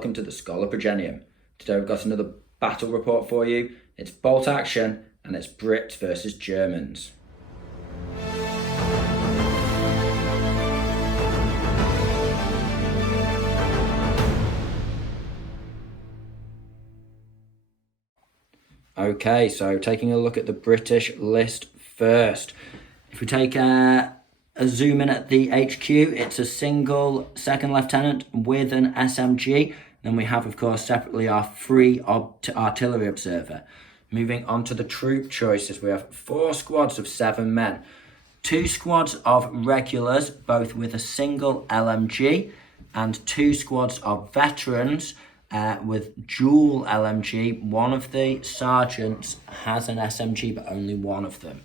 welcome to the Scholar Progenium. Today we've got another battle report for you. It's bolt action and it's Brits versus Germans. Okay, so taking a look at the British list first. If we take a zoom in at the HQ, it's a single second lieutenant with an SMG. Then we have, of course, separately our free artillery observer. Moving on to the troop choices, we have 4 squads of 7 men. 2 squads of regulars, both with a single LMG, and 2 squads of veterans with dual LMG. One of the sergeants has an SMG, but only one of them.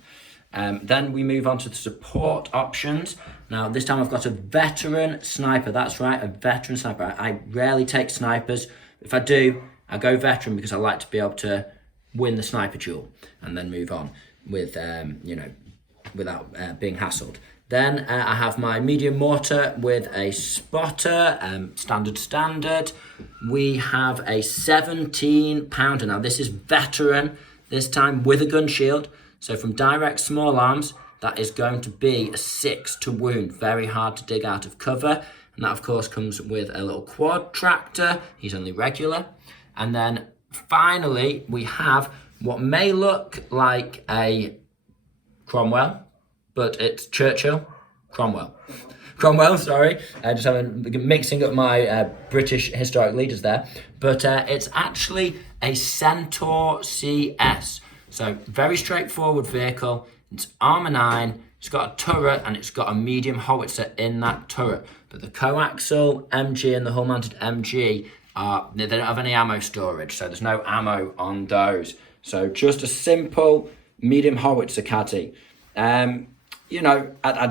Then we move on to the support options. Now, this time I've got a veteran sniper. That's right, a veteran sniper. I rarely take snipers. If I do, I go veteran because I like to be able to win the sniper duel and then move on with, without being hassled. Then I have my medium mortar with a spotter, standard. We have a 17 pounder. Now, this is veteran, this time with a gun shield. So from direct small arms, that is going to be a 6 to wound. Very hard to dig out of cover. And that, of course, comes with a little quad tractor. He's only regular. And then finally, we have what may look like a Cromwell, but it's Churchill. Cromwell, sorry. Just having mixing up my British historic leaders there. But it's actually a Centaur CS. So very straightforward vehicle. It's armor 9. It's got a turret and it's got a medium howitzer in that turret. But the coaxial MG and the hull-mounted MG they don't have any ammo storage, so there's no ammo on those. So just a simple medium howitzer caddy. I'd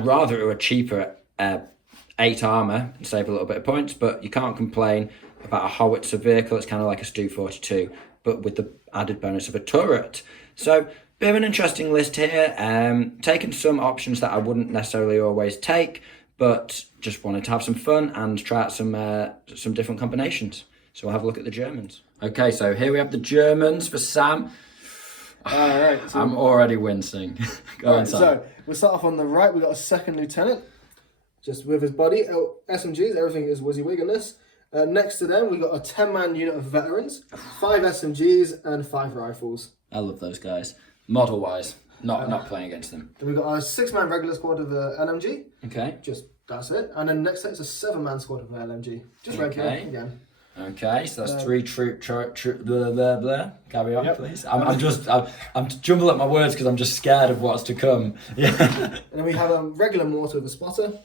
rather it were cheaper at 8 armor and save a little bit of points, but you can't complain about a howitzer vehicle. It's kind of like a Stu 42, but with the added bonus of a turret. So, bit of an interesting list here. Taking some options that I wouldn't necessarily always take, but just wanted to have some fun and try out some different combinations. So we'll have a look at the Germans. Okay, so here we have the Germans for Sam. All right. So I'm already wincing. Go on, Sam. So we'll start off on the right. We've got a second lieutenant, just with his body. SMGs, everything is WYSIWYG in this. Next to them, we got a 10-man unit of veterans, 5 SMGs and 5 rifles. I love those guys. Model-wise, not playing against them. Then we got a 6-man regular squad of LMG. Okay. That's it. And then next to it's a 7-man squad of LMG. Just regular again. Okay, so that's 3 troop blah blah blah. Carry on, please. I'm jumbling up my words because I'm just scared of what's to come. Yeah. And then we have a regular mortar with a spotter.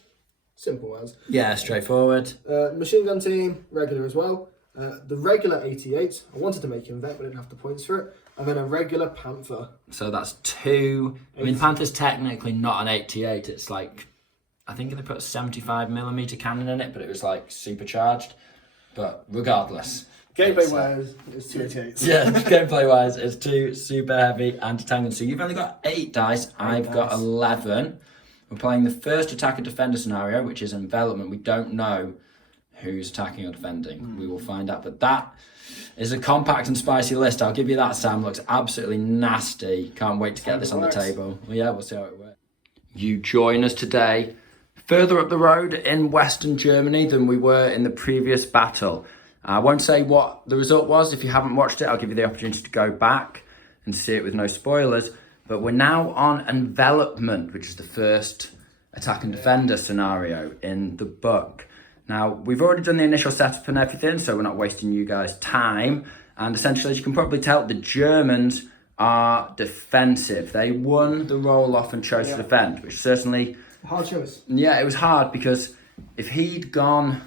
Simple as. Yeah, straightforward. Machine gun team, regular as well. The regular 88. I wanted to make him vet, but I didn't have the points for it. And then a regular Panther. So that's 2. I mean, Panther's technically not an 88. It's like, I think they put a 75mm cannon in it, but it was like supercharged. But regardless. Gameplay-wise, it's 288s. Yeah, gameplay-wise, it's 2 super heavy anti-tank guns. So you've only got 8 dice. I've got 11. We're playing the first attacker defender scenario, which is envelopment. We don't know who's attacking or defending. We will find out. But that is a compact and spicy list. I'll give you that, Sam. Looks absolutely nasty. Can't wait to get this on the table. Well, yeah, we'll see how it works. You join us today further up the road in Western Germany than we were in the previous battle. I won't say what the result was. If you haven't watched it, I'll give you the opportunity to go back and see it with no spoilers. But we're now on Envelopment, which is the first attack and defender scenario in the book. Now, we've already done the initial setup and everything, so we're not wasting you guys' time. And essentially, as you can probably tell, the Germans are defensive. They won the roll-off and chose to defend, which certainly... Hard choice. Yeah, it was hard because if he'd gone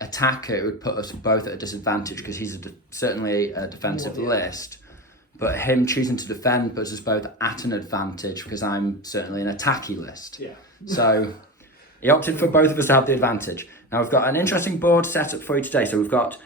attacker, it would put us both at a disadvantage because he's certainly a defensive list. But him choosing to defend puts us both at an advantage because I'm certainly an attacky list. Yeah. So he opted for both of us to have the advantage. Now we've got an interesting board set up for you today. So we've got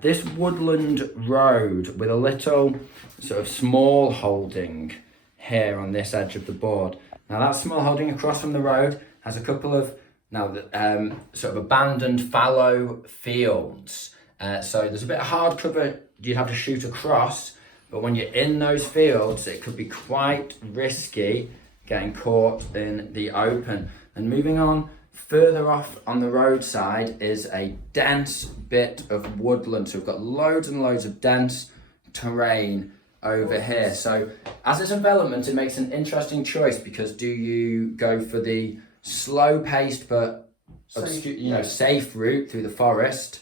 this woodland road with a little sort of small holding here on this edge of the board. Now that small holding across from the road has a couple of sort of abandoned fallow fields So there's a bit of hard cover you'd have to shoot across, but when you're in those fields, it could be quite risky getting caught in the open. And moving on, further off on the roadside is a dense bit of woodland. So we've got loads and loads of dense terrain over here. So as it's envelopment, it makes an interesting choice, because do you go for the slow-paced but safe route through the forest,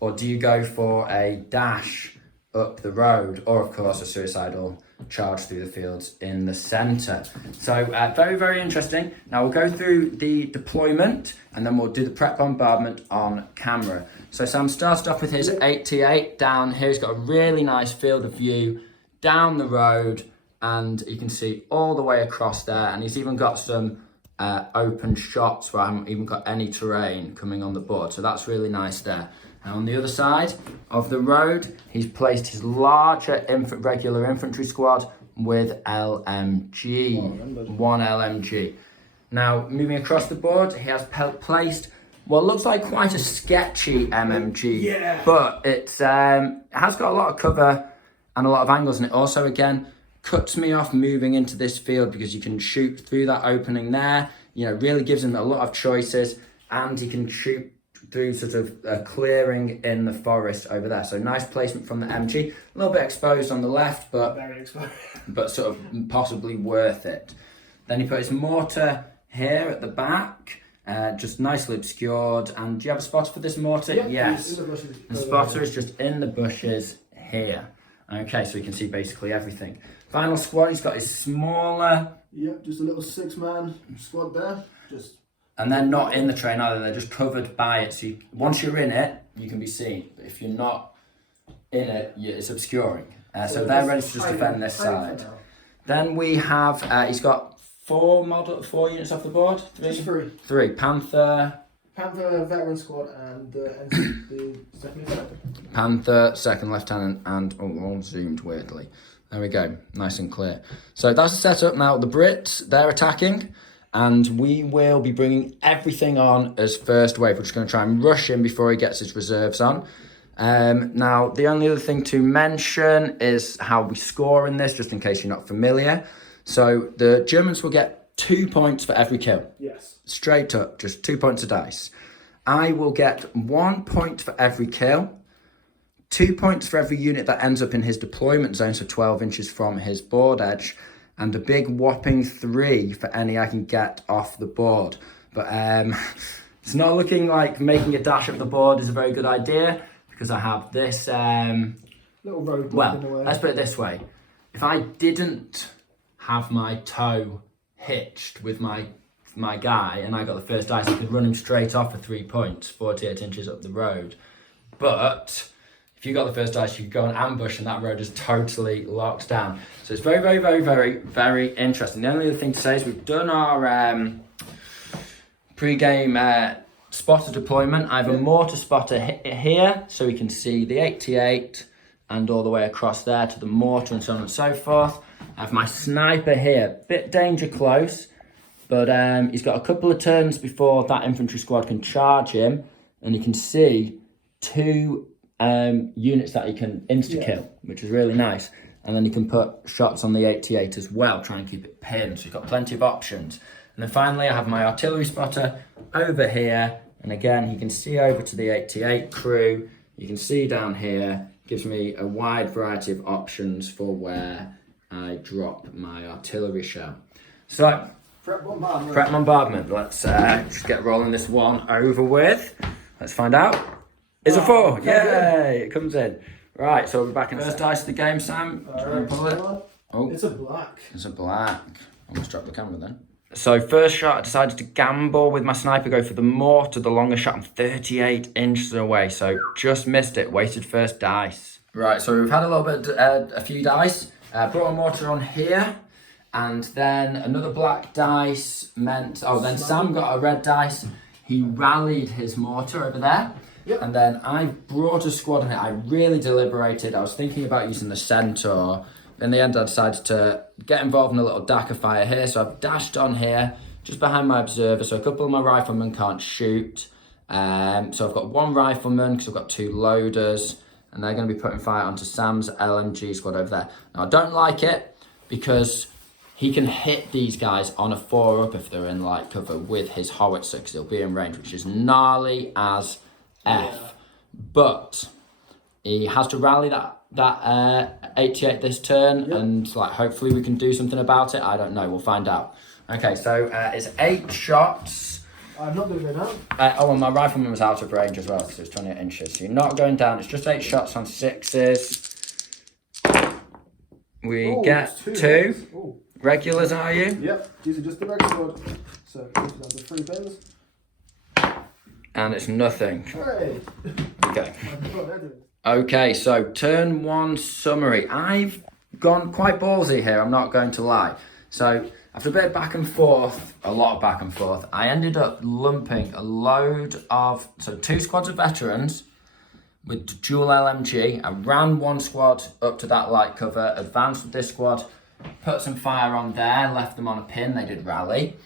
or do you go for a dash up the road, or of course a suicidal charge through the fields in the centre? So very, very interesting. Now we'll go through the deployment and then we'll do the prep bombardment on camera. So Sam started off with his 88 down here. He's got a really nice field of view down the road, and you can see all the way across there, and he's even got some open shots where I haven't even got any terrain coming on the board, so that's really nice there. And on the other side of the road, he's placed his larger regular infantry squad with LMG, one LMG. Now, moving across the board, he has placed what looks like quite a sketchy MMG, but it has got a lot of cover and a lot of angles, and it also, again, cuts me off moving into this field, because you can shoot through that opening there. You know, really gives him a lot of choices, and he can shoot through sort of a clearing in the forest over there. So nice placement from the MG. A little bit exposed on the left, but Very exposed. but sort of possibly worth it. Then he put his mortar here at the back, just nicely obscured. And do you have a spotter for this mortar? Yeah, yes. The spotter is just in the bushes here. Okay, so you can see basically everything. Final squad, he's got his smaller... Yep, just a little 6-man squad there. And they're not in the train either, they're just covered by it. So once you're in it, you can be seen. But if you're not in it, it's obscuring. So they're ready to just defend this side. Then we have, he's got four units off the board? Three. Panther, veteran squad, and the second lieutenant. Panther, second lieutenant, and all zoomed weirdly. There we go, nice and clear. So that's the setup now. The Brits, they're attacking, and we will be bringing everything on as first wave. We're just going to try and rush him before he gets his reserves on. Now, the only other thing to mention is how we score in this, just in case you're not familiar. So the Germans will get 2 points for every kill. Yes. Straight up, just 2 points of dice. I will get 1 point for every kill, 2 points for every unit that ends up in his deployment zone, so 12 inches from his board edge, and a big whopping 3 for any I can get off the board. But it's not looking like making a dash up the board is a very good idea, because I have this... little road block in the way. Let's put it this way. If I didn't have my toe hitched with my guy and I got the first dice, I could run him straight off for 3 points, 48 inches up the road. But if you got the first dice, you could go and ambush and that road is totally locked down. So it's very, very, very, very, very interesting. The only other thing to say is we've done our pre-game spotter deployment. I have a mortar spotter here, so we can see the 88 and all the way across there to the mortar and so on and so forth. I have my sniper here, bit danger close, but he's got a couple of turns before that infantry squad can charge him, and you can see 2 units that he can insta-kill, which is really nice. And then you can put shots on the 88 as well, try and keep it pinned, so you've got plenty of options. And then finally I have my artillery spotter over here, and again you can see over to the 88 crew, you can see down here, gives me a wide variety of options for where I drop my artillery shell. So, Prep bombardment. Prep bombardment. Let's just get rolling this one over with. Let's find out. It's a 4. Yay! It comes in. Right, so we're back in the first dice of the game, Sam. Do you want to pull it? Oh, it's a black. It's a black. Almost dropped the camera then. So first shot, I decided to gamble with my sniper, go for the mortar, the longer shot. I'm 38 inches away, so just missed it. Wasted first dice. Right, so we've had a little bit, a few dice. Brought a mortar on here, and then another black dice meant... Oh, then Sam got a red dice. He rallied his mortar over there. Yep. And then I brought a squad on it. I really deliberated. I was thinking about using the centaur. In the end, I decided to get involved in a little Dakar fire here. So I've dashed on here, just behind my observer, so a couple of my riflemen can't shoot. So I've got one rifleman because I've got 2 loaders, and they're going to be putting fire onto Sam's LMG squad over there. Now I don't like it because he can hit these guys on a 4-up if they're in light cover with his howitzer because he'll be in range, which is gnarly as F. Yeah. But he has to rally that 88 this turn, and like hopefully we can do something about it. I don't know. We'll find out. Okay, so it's 8 shots. I'm not going to go down. Well, my rifleman was out of range as well because it was 28 inches. So you're not going down. It's just 8 shots on 6s. We get 2. Regulars, are you? Yep, these are just the regular. So put it down to 3 pins. And it's nothing. Hooray! Okay. Okay, so turn 1 summary. I've gone quite ballsy here, I'm not going to lie. So after a bit of back and forth, a lot of back and forth, I ended up lumping a load of, 2 squads of veterans with dual LMG. I ran 1 squad up to that light cover, advanced with this squad, put some fire on there, left them on a pin, they did rally.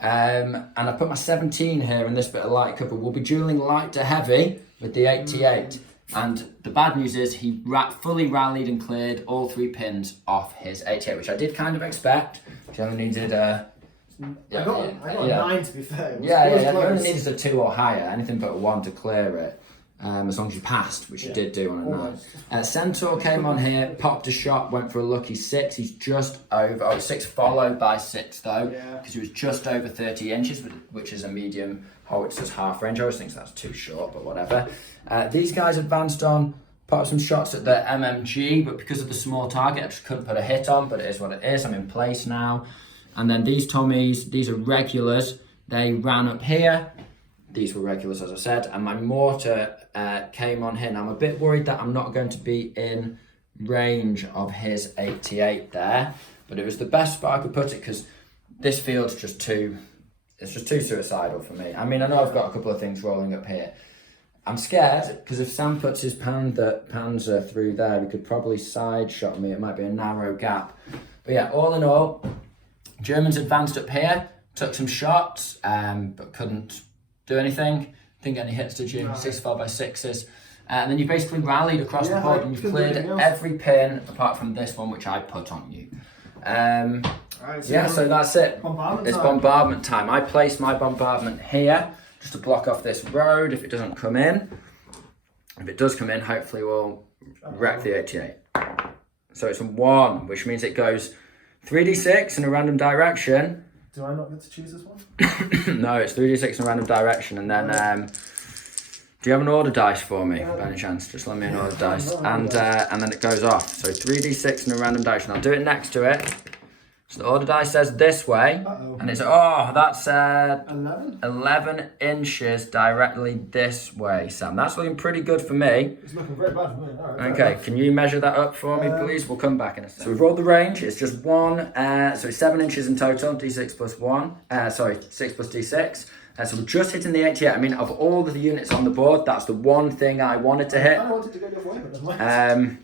And I put my 17 here in this bit of light cover. We'll be dueling light to heavy with the 88. And the bad news is he fully rallied and cleared all 3 pins off his 88, which I did kind of expect. He only needed I got a 9 to be fair. He only needed a 2 or higher, anything but a 1 to clear it. As long as you passed, which you did do on a 9. Centaur came on here, popped a shot, went for a lucky 6. He's just over, 6 followed by 6 though, because he was just over 30 inches, which is a medium howitzer's half range. I always think that's too short, but whatever. These guys advanced on, popped some shots at the MMG, but because of the small target, I just couldn't put a hit on, but it is what it is. I'm in place now. And then these Tommies, these are regulars. They ran up here. These were regulars, as I said, and my mortar came on here. Now, I'm a bit worried that I'm not going to be in range of his 88 there, but it was the best spot I could put it because this field's just too suicidal for me. I mean, I know I've got a couple of things rolling up here. I'm scared because if Sam puts his Panzer through there, he could probably side shot me. It might be a narrow gap. But yeah, all in all, Germans advanced up here, took some shots, but couldn't do anything. Didn't get any hits, did you? No. 6 4 by 6s. And then you basically rallied across the board and you cleared every pin apart from this one, which I put on you. So that's it. It's bombardment time. I place my bombardment here just to block off this road if it doesn't come in. If it does come in, hopefully we'll wreck the 88. So it's a 1, which means it goes 3d6 in a random direction. Do I not get to choose this one? No, it's 3d6 in a random direction, and then do you have an order dice for me by any chance? Just let me an order dice, and then it goes off. So 3d6 in a random direction. I'll do it next to it. So the order dice says this way, and it's that's 11 inches directly this way, Sam. That's looking pretty good for me. It's looking very bad for me. Right, okay, can you measure that up for me, please? We'll come back in a second. So we've rolled the range. It's just 1, so it's 7 inches in total. D6 plus 1. 6 plus D6. So we're just hitting the 88. I mean, of all the units on the board, that's the one thing I wanted to hit. I wanted to go the other way,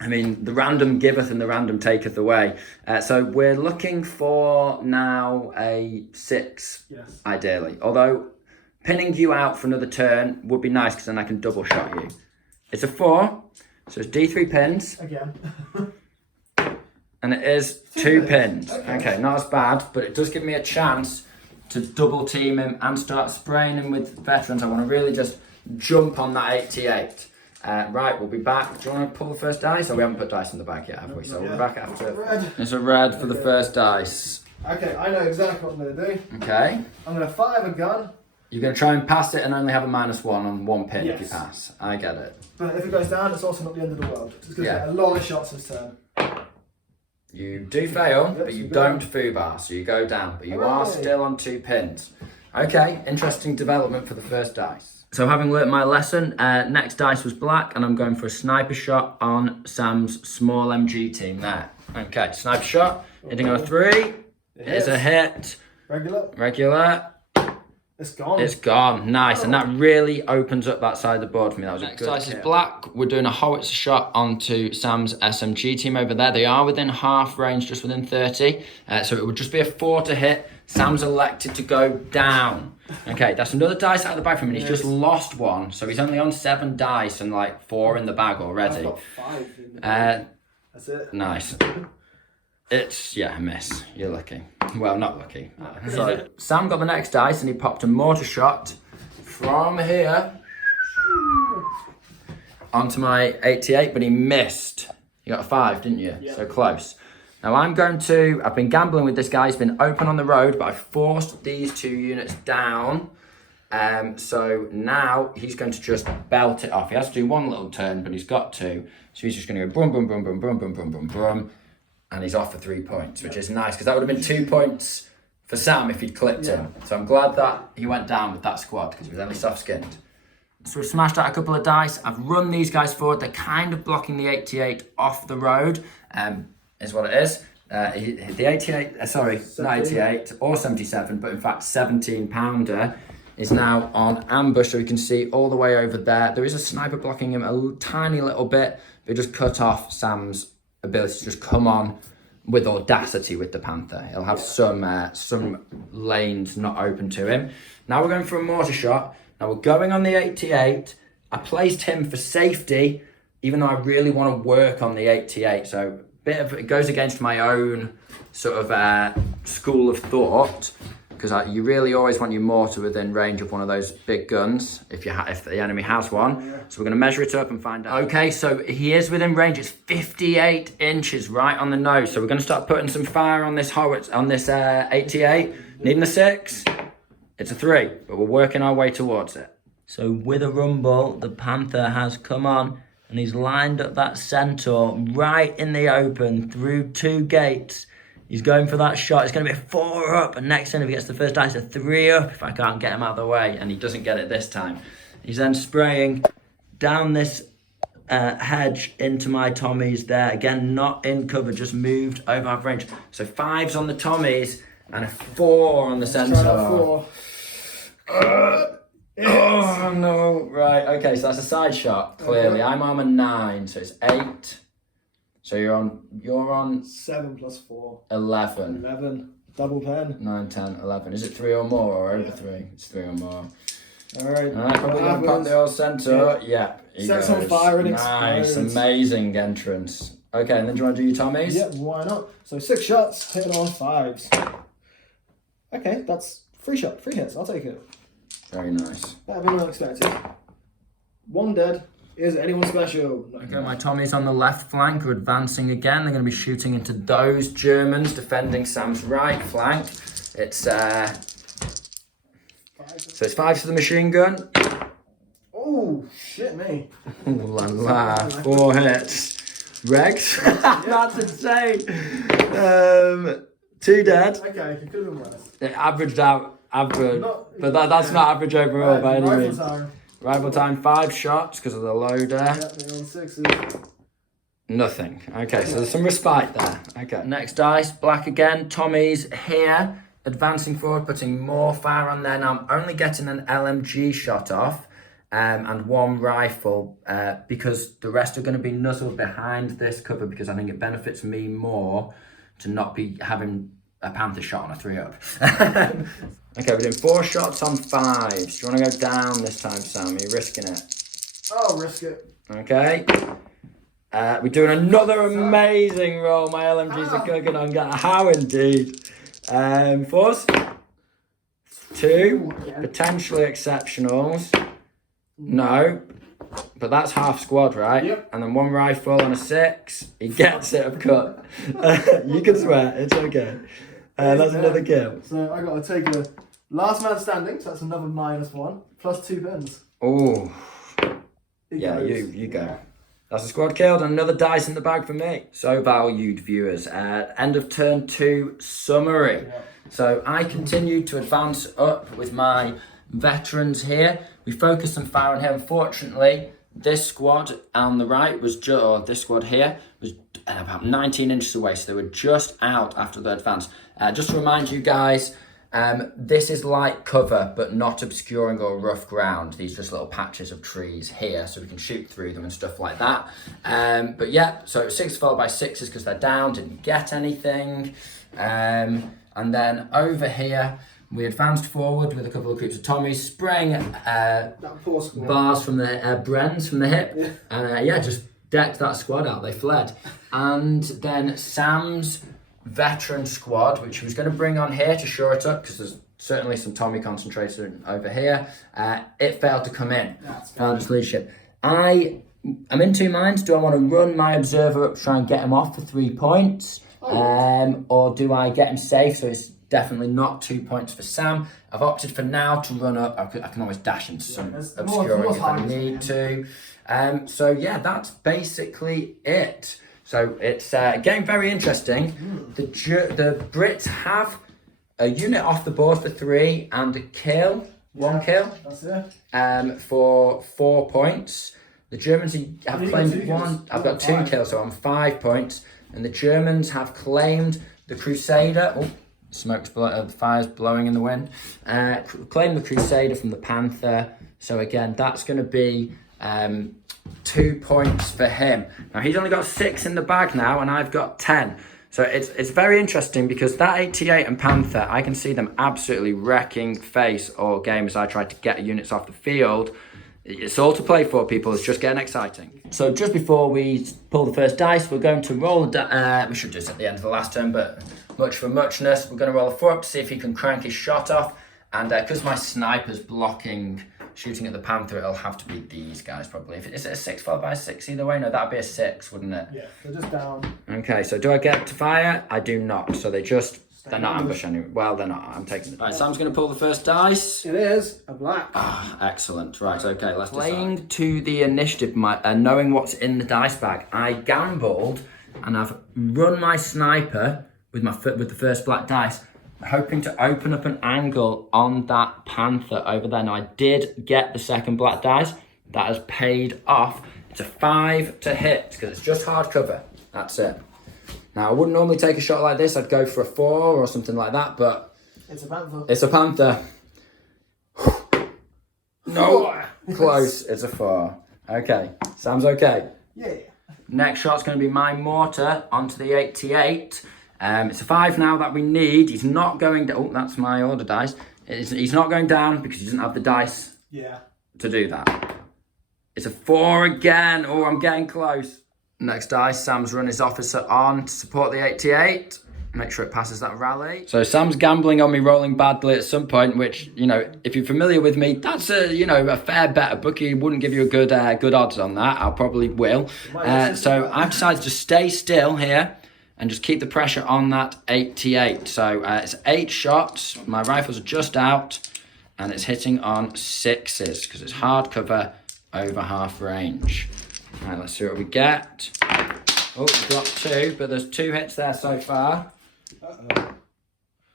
I mean, the random giveth and the random taketh away. So we're looking for now a 6, ideally. Although pinning you out for another turn would be nice because then I can double shot you. It's a 4, so it's D3 pins. Again. And it is 2 pins. Okay, not as bad, but it does give me a chance to double team him and start spraying him with veterans. I want to really just jump on that 88. Right, we'll be back. Do you want to pull the first dice? Or we haven't put dice in the bag yet, have we? So we're back after. Red. It's a red for the first dice. Okay, I know exactly what I'm going to do. Okay. I'm going to fire a gun. You're going to try and pass it and only have a -1 on 1 pin if you pass. I get it. But if it goes down, it's also not the end of the world. It's going to get a lot of shots this turn. You do fail, but you don't foobar, so you go down. But you are still on 2 pins. Okay, interesting development for the first dice. So having learnt my lesson, next dice was black, and I'm going for a sniper shot on Sam's small MG team there. Okay, sniper shot, hitting on a 3. Here's a hit. Regular. Regular. It's gone. It's gone. Nice. And that really opens up that side of the board for me. That was Next a good dice kill. is black. We're doing a howitzer shot onto Sam's SMG team over there. They are within half range, just within 30. So it would just be a 4 to hit. Sam's elected to go down. Okay, that's another dice out of the bag for him. He's just lost one. So he's only on 7 dice and like 4 in the bag already. I've got 5 in the bag. That's it. Nice. It's, yeah, a miss. You're lucky. Well, not lucky. So Sam got the next dice and he popped a mortar shot from here onto my 88, but he missed. You got a 5, didn't you? Yeah. So close. Now I've been gambling with this guy. He's been open on the road, but I forced these 2 units down. So now he's going to just belt it off. He has to do 1 little turn, but he's got 2. So he's just going to go brum, brum, brum, brum, brum, brum, brum, brum, brum. And he's off for 3 points, which is nice, because that would have been 2 points for Sam if he'd clipped him. So I'm glad that he went down with that squad, because he was only soft-skinned. So we've smashed out a couple of dice. I've run these guys forward. They're kind of blocking the 88 off the road, is what it is. The 88, sorry, not 88 or 77, but in fact 17 pounder is now on ambush, so you can see all the way over there. There is a sniper blocking him a tiny little bit, but it just cut off Sam's ability to just come on with audacity with the Panther. He'll have some lanes not open to him. Now we're going for a mortar shot. Now we're going on the 88. I placed him for safety, even though I really want to work on the 88. So it goes against my own sort of school of thought, because you really always want your mortar within range of one of those big guns if the enemy has one. Yeah. So we're going to measure it up and find out. Okay, so he is within range. It's 58 inches right on the nose. So we're going to start putting some fire on this howitzer, on this 88. Needing a 6. It's a 3, but we're working our way towards it. So with a rumble, the Panther has come on and he's lined up that centaur right in the open through 2 gates. He's going for that shot. It's going to be a 4 up. And next turn, if he gets the first dice, a 3 up if I can't get him out of the way. And he doesn't get it this time. He's then spraying down this hedge into my Tommies there. Again, not in cover, just moved over half range. So 5s on the Tommies and a 4 on the centaur. Oh, no. Right, okay, so that's a side shot, clearly. I'm armor 9, so it's 8. So you're on 7 plus 4. 11. 11. Double pen. 9, 10, 11. Is it 3 or more or over 3? It's 3 or more. Alright. Probably going to pop the old centaur. Yeah. Sets on fire and nice, explodes. amazing entrance. Okay, and then do you want to do your Tommies? Yeah, why not? So 6 shots, hitting on 5s. Okay, that's 3 hits. I'll take it. Very nice. Better than unexpected. 1 dead. Is anyone special? Okay, my Tommies on the left flank are advancing again. They're going to be shooting into those Germans defending Sam's right flank. It's so it's 5 to the machine gun. Oh shit me! Ooh la la, 4 hits. Rex, that's insane. 2 dead. Okay, you could have been worse. It averaged out, but that's not average overall by any means. Rival time 5 shots because of the loader. Yeah, they're on 6s. Nothing. Okay, so there's some respite there. Okay. Next dice, black again. Tommy's here, advancing forward, putting more fire on there. Now I'm only getting an LMG shot off and 1 rifle because the rest are going to be nuzzled behind this cover because I think it benefits me more to not be having a Panther shot on a 3 up. Okay, we're doing 4 shots on 5s. Do you want to go down this time, Sam? Are you risking it? I'll risk it. Okay. We're doing another amazing roll. My LMGs are cooking on. How indeed. 4s. 2. Potentially exceptionals. No. But that's half squad, right? Yep. And then 1 rifle and a 6. He gets it, of cut. You can swear. It's okay. That's another kill. So I got to take a last man standing, so that's another -1, plus 2 pins. Oh. Yeah, you go. That's a squad killed and another dice in the bag for me. So valued viewers, end of turn 2 summary. Yeah. So I continued to advance up with my veterans here. We focused some fire on here. Unfortunately, this squad on the right was this squad here was about 19 inches away, so they were just out after the advance. Just to remind you guys, This is light cover, but not obscuring or rough ground. These are just little patches of trees here, so we can shoot through them and stuff like that. But yeah, so 6 followed by 6s because they're down, didn't get anything. And then over here, we advanced forward with a couple of groups of Tommies, spraying bars from the Brens from the hip, and just decked that squad out. They fled. And then Sam's veteran squad, which he was going to bring on here to shore it up, because there's certainly some Tommy concentration over here. It failed to come in. Failed its leadership. I'm in two minds. Do I want to run my observer up, try and get him off for 3 points? Or do I get him safe so it's definitely not 2 points for Sam? I've opted for now to run up. I can always dash into some obscuring if I need to. So yeah, that's basically it. So it's getting very interesting. The Brits have a unit off the board for 3 and a kill, one kill, for 4 points. The Germans have claimed 1. I've got 2 kills, so I'm 5 points. And the Germans have claimed the Crusader. Oh, fire's blowing in the wind. Claimed the Crusader from the Panther. So again, that's going to be 2 points for him. Now he's only got 6 in the bag now, and I've got 10. So it's very interesting because that 88 and Panther, I can see them absolutely wrecking face all game as I try to get units off the field. It's all to play for, people. It's just getting exciting. So just before we pull the first dice, we're going to roll we should do this at the end of the last turn, but much for muchness, we're going to roll a 4 up to see if he can crank his shot off. And because my sniper's blocking shooting at the Panther, it'll have to be these guys probably. Is it a 6 followed by a 6 either way? No, that'd be a 6, wouldn't it? Yeah, they're just down. Okay, so do I get to fire? I do not. So they're not ambush anyway. Well, they're not. I'm taking it. Right, Sam's going to pull the first dice. It is a black. Excellent. Right, okay, let's playing to the initiative, knowing what's in the dice bag. I gambled and I've run my sniper with the first black dice, hoping to open up an angle on that Panther over there. Now I did get the second black dice. That has paid off. It's a 5 to hit because it's just hard cover. That's it. Now I wouldn't normally take a shot like this. I'd go for a 4 or something like that, but it's a Panther. It's a Panther. No, close. It's a 4. Okay, Sam's okay. Yeah. Next shot's going to be my mortar onto the 88. It's a 5 now that we need. He's not going down. Oh, that's my order dice. He's not going down because he doesn't have the dice to do that. It's a 4 again. Oh, I'm getting close. Next dice, Sam's run his officer on to support the 88. Make sure it passes that rally. So Sam's gambling on me rolling badly at some point, which, if you're familiar with me, that's a fair bet. A bookie wouldn't give you a good odds on that. I probably will. So I've decided to stay still here and just keep the pressure on that 88. So it's 8 shots. My rifles are just out, and it's hitting on 6s because it's hard cover over half range. All right, let's see what we get. Oh, we got 2, but there's 2 hits there so far.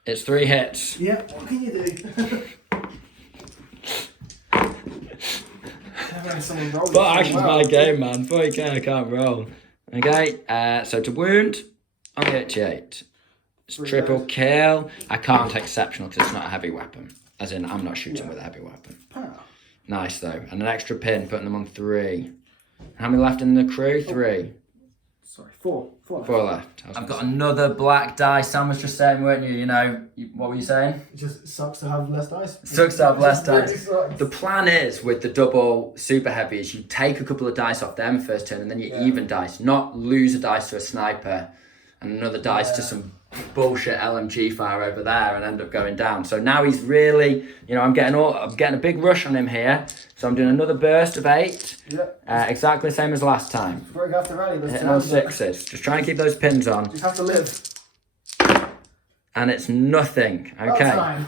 It's 3 hits. Yeah, what can you do? But action's my game, man. Before you can, I can't roll. Okay, so to wound on the 88. It's triple kill. I can't exceptional because it's not a heavy weapon. As in, I'm not shooting with a heavy weapon. Nice, though. And an extra pin, putting them on 3. How many left in the crew? 3. Sorry, 4. 4 left. I've got another black die. Sam was just saying, weren't you? What were you saying? It just sucks to have less dice. Sucks to have less dice. The plan is with the double super heavies, you take a couple of dice off them first turn, and then you even dice, not lose a dice to a sniper and another dice to some bullshit LMG fire over there and end up going down. So now he's really, I'm getting a big rush on him here. So I'm doing another burst of 8. Exactly the same as last time. Before you have to rally, hitting on 6s. Just trying to keep those pins on. You have to live. And it's nothing. Okay.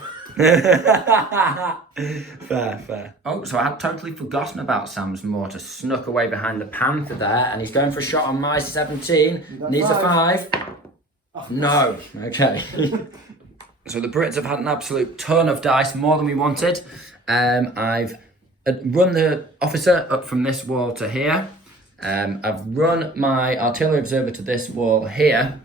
Fair. Oh, so I had totally forgotten about Sam's mortar. Snuck away behind the Panther there, and he's going for a shot on my 17. Needs a 5. No. Okay. So the Brits have had an absolute ton of dice, more than we wanted. I've run the officer up from this wall to here. I've run my artillery observer to this wall here.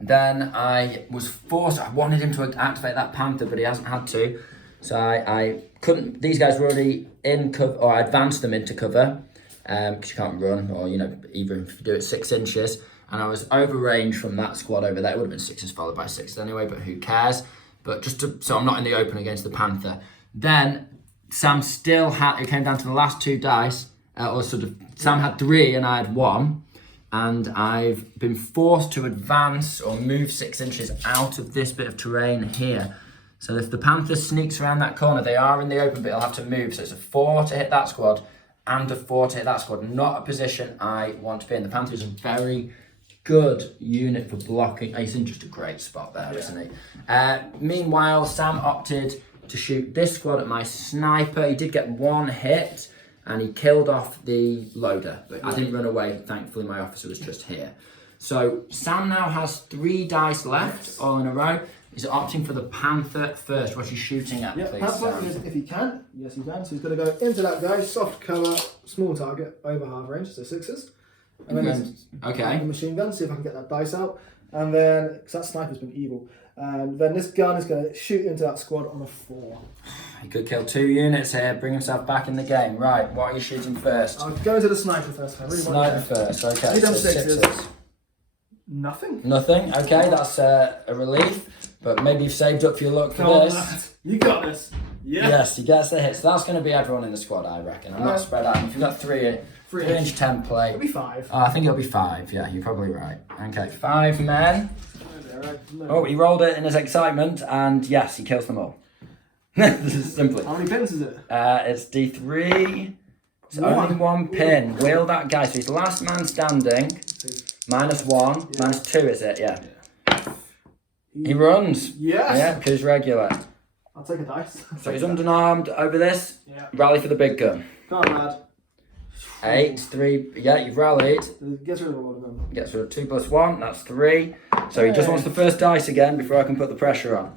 Then I was forced, I wanted him to activate that Panther, but he hasn't had to. So I couldn't, these guys were already in cover, or I advanced them into cover, because you can't run, or, you know, even if you do it 6 inches. And I was over range from that squad over there. It would have been 6s followed by 6s anyway, but who cares? But just to, so I'm not in the open against the Panther. Then Sam still had, it came down to the last 2 dice, or sort of, Sam had 3 and I had 1. And I've been forced to advance or move 6 inches out of this bit of terrain here. So if the Panther sneaks around that corner, they are in the open, but he'll have to move. So it's a 4 to hit that squad and a 4 to hit that squad. Not a position I want to be in. The Panther is a very good unit for blocking. He's in just a great spot there, isn't he? Meanwhile, Sam opted to shoot this squad at my sniper. He did get 1 hit and he killed off the loader, but I didn't run away. Thankfully, my officer was just here. So Sam now has 3 dice left, all in a row. He's opting for the Panther first. What's he shooting at, please, Panther, Sam? if he can. Yes, he can. So he's going to go into that guy, soft cover, small target, over half range, so 6s. And then Okay. the machine gun, see if I can get that dice out. And then, because that sniper's been evil. And then this gun is going to shoot into that squad on a 4. He could kill 2 units here, bring himself back in the game. Right, what are you shooting first? I'll go into the sniper first. I really Sniper want to first, okay. Three done So 6s. Nothing. Nothing, okay, that's a relief. But maybe you've saved up for your luck for Come on, this. lad. You got this. Yeah. Yes, he gets the hit. So that's going to be everyone in the squad, I reckon. I'm not spread out. If you've got 3 inch template. It'll be 5. Oh, I think it'll be 5. Yeah, you're probably right. Okay, 5 men. Right. Oh, he rolled it in his excitement, and yes, he kills them all. This is simply. How many pins is it? It's D3. It's only 1 pin. Wheel that guy. So he's last man standing. -1. Yeah. -2, is it? Yeah. He runs. Yes. Yeah, because he's regular. I'll take a dice. So he's underarmed over this. Yeah. Rally for the big gun. Come on, lad. 8, 3. Yeah, you've rallied. Get rid of all of them. Gets rid of 2 + 1. That's 3. So he just wants the first dice again before I can put the pressure on.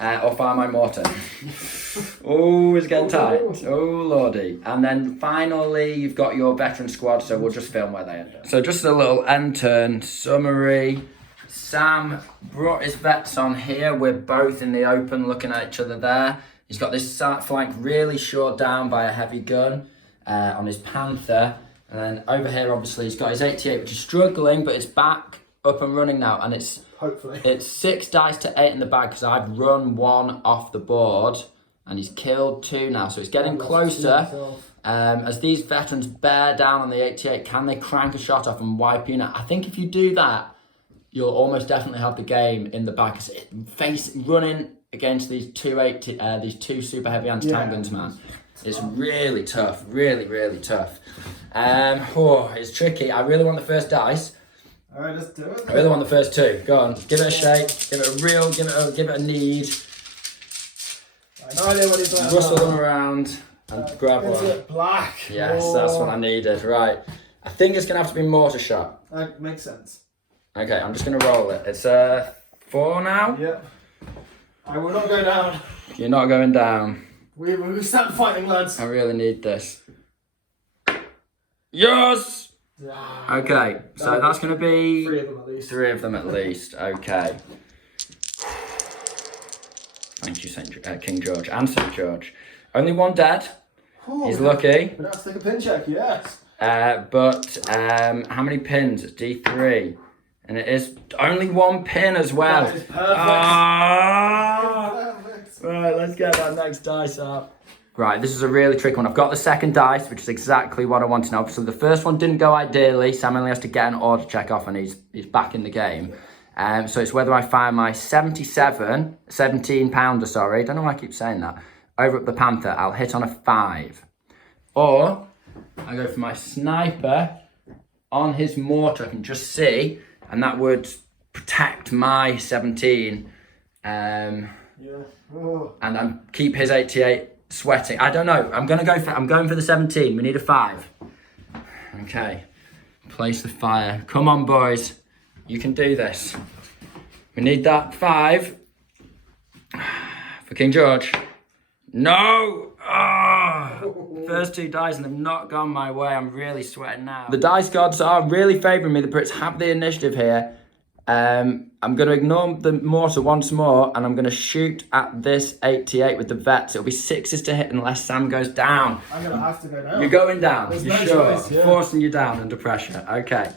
Or fire my mortar. Oh, it's getting tight. Oh, lordy. And then finally, you've got your veteran squad, so we'll just film where they end up. So just a little end turn summary. Sam brought his vets on here. We're both in the open looking at each other there. He's got this flank really short down by a heavy gun on his Panther. And then over here, obviously, he's got his 88, which is struggling, but it's back up and running now. And it's Hopefully. It's 6 dice to 8 in the bag because I've run 1 off the board. And he's killed 2 now. So it's getting closer. As these veterans bear down on the 88, can they crank a shot off and wipe you out? I think if you do that, you'll almost definitely have the game in the back. Running against these 2 super heavy anti-tank guns, man. It's really tough, really, really tough. It's tricky. I really want the first dice. All right, let's do it. I really want the first 2. Go on, give it a shake, give it a reel, give it a knead. I have no idea what he's like. Rustle them around and grab Is one. it black? Yes, that's what I needed. Right. I think it's gonna have to be mortar shot. That makes sense. Okay, I'm just gonna roll it. It's 4 now. Yep. I will not go down. You're not going down. We stand fighting, lads. I really need this. Yes! Okay, so that's going to be 3 of them at least. 3 of them at least. Okay. Thank you, King George and St. George. Only 1 dead. He's lucky. But that's take a pin check, yes. But how many pins? It's D3. And it is only 1 pin as well. That is perfect. Perfect. Right, let's get that next dice up. Right, this is a really tricky one. I've got the second dice, which is exactly what I want to know. So the first one didn't go ideally. Sam only has to get an order check off and he's back in the game. So it's whether I fire my 17 pounder, sorry. Don't know why I keep saying that. Over at the Panther, I'll hit on a 5. Or I go for my sniper on his mortar, I can just see, and that would protect my 17. And then keep his 88 sweating. I don't know. I'm going for the 17. We need a 5. Okay. Place the fire. Come on, boys. You can do this. We need that 5 for King George. No! Oh, first 2 dice and they've not gone my way. I'm really sweating now. The dice gods are really favouring me. The Brits have the initiative here. I'm going to ignore the mortar once more, and I'm going to shoot at this 88 with the vets. It'll be 6s to hit unless Sam goes down. I'm going to have to go down. You're going down. There's You're no sure? choice, yeah. Forcing you down under pressure. Okay.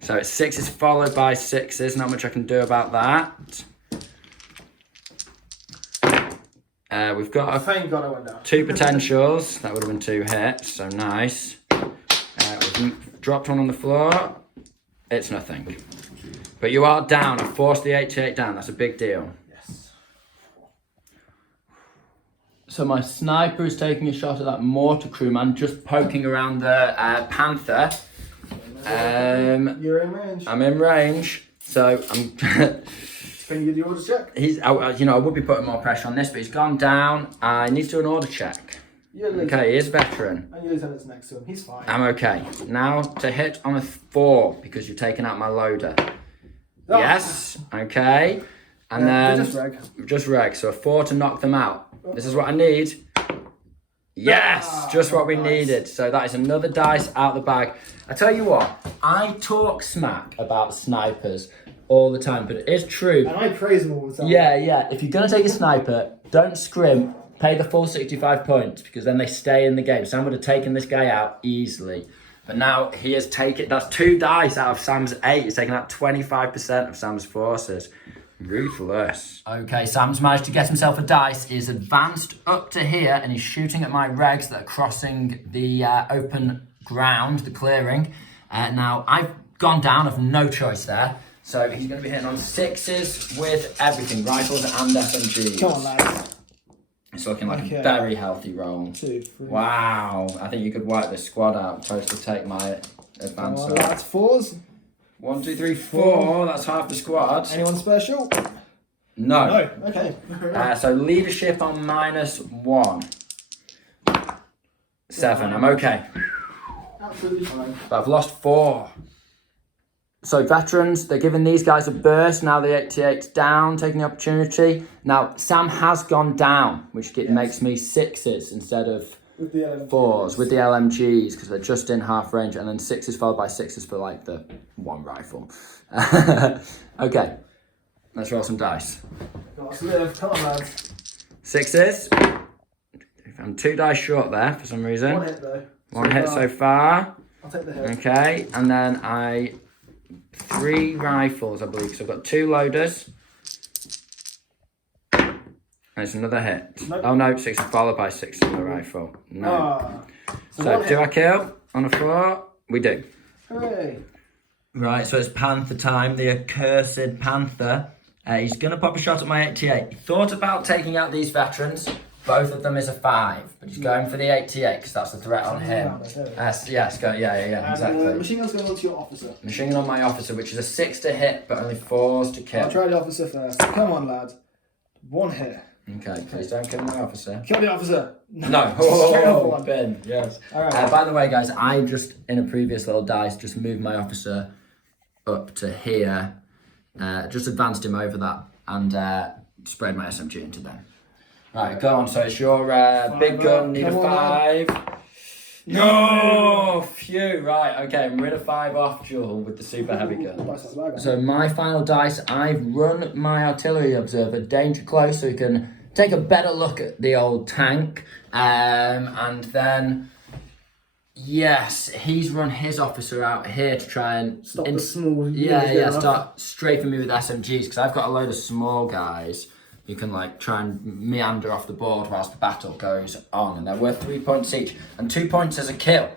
So it's 6s followed by 6s. Not much I can do about that. We've got Thank God I went down. 2 potentials. That would have been 2 hits. So nice. We've dropped one on the floor. It's nothing. But you are down. I forced the 88 down. That's a big deal. Yes. So my sniper is taking a shot at that mortar crewman, just poking around the panther. You're in range. I'm in range, so I'm. Can you do the order check? I would be putting more pressure on this, but he's gone down. I need to do an order check. Okay, he is veteran. And your lieutenant's next to him. He's fine. I'm okay. Now to hit on a 4 because you've taken out my loader. Oh. Yes. Okay. And then just reg. So a 4 to knock them out. This is what I need. Yes, just what we needed. So that is another dice out the bag. I tell you what, I talk smack about snipers all the time, but it is true. And I praise them all the time. Yeah. If you're going to take a sniper, don't scrimp. Pay the full 65 points because then they stay in the game. Sam would have taken this guy out easily. But now he has taken, that's 2 dice out of Sam's 8. He's taken out 25% of Sam's forces. Ruthless. Okay, Sam's managed to get himself a dice. He's advanced up to here and he's shooting at my regs that are crossing the open ground, the clearing. Now, I've gone down, I've no choice there. So he's going to be hitting on 6s with everything, rifles and SMGs. Come on, lads. It's looking like a very healthy roll. 2, 3. Wow, I think you could wipe this squad out. Totally take my advance. Come on, lads. 4s. 1, 2, 3, 4. That's half the squad. Anyone special? No. No. Okay. So leadership on -1. 7. I'm okay. Absolutely fine. But I've lost 4. So veterans, they're giving these guys a burst. Now the 88's down, taking the opportunity. Now Sam has gone down, which makes me 6s instead of With the LMGs. 4s with the LMGs because they're just in half range, and then 6s followed by 6s for like the 1 rifle. Okay, let's roll some dice. Got to live. Come on, lads. 6s. I'm 2 dice short there for some reason. 1 hit though. 1 hit so far. I'll take the hit. Okay, and then 3 rifles, I believe, because I've got 2 loaders. And it's another hit. Nope. Oh no, 6 followed by 6 on the rifle. No. So do hit. I kill on a 4? We do. Hooray. Right, so it's Panther time, the accursed Panther. He's going to pop a shot at my 88. He thought about taking out these veterans. Both of them is a 5, but he's going for the 88 because that's the threat on him. Yeah, exactly. Machine gun's going on to your officer. Machine gun on my officer, which is a 6 to hit, but only 4s to kill. I'll try the officer first. Come on, lad. 1 hit. Okay, please don't kill my officer. Kill the officer. No. Straight up Oh, one. Ben, yes. All right. By the way, guys, I just, in a previous little dice, just moved my officer up to here. Just advanced him over that and sprayed my SMG into them. Right, go on. So it's your big gun, need a 5. No! Phew, right, okay, I'm rid of 5 off duel with the super heavy gun. So my final dice, I've run my artillery observer danger close so he can take a better look at the old tank. And then, yes, he's run his officer out here to try and... Stop the small... start strafing me with SMGs because I've got a load of small guys. You can like try and meander off the board whilst the battle goes on, and they're worth 3 points each and 2 points as a kill.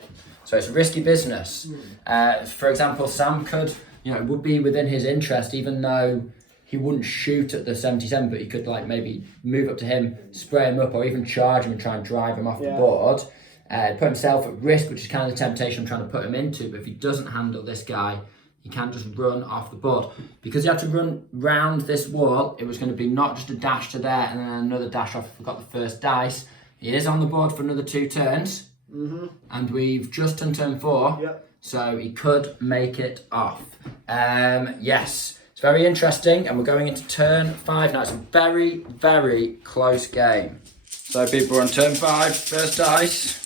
So it's risky business. For example, Sam could, it would be within his interest, even though he wouldn't shoot at the 77, but he could like maybe move up to him, spray him up, or even charge him and try and drive him off the board. Put himself at risk, which is kind of the temptation I'm trying to put him into. But if he doesn't handle this guy, he can't just run off the board. Because he had to run round this wall, it was going to be not just a dash to there and then another dash off if we got the first dice. He is on the board for another 2 turns. And we've just done turn 4. So he could make it off. Yes, it's very interesting. And we're going into turn 5 now. It's a very, very close game. So people are on turn 5, first dice.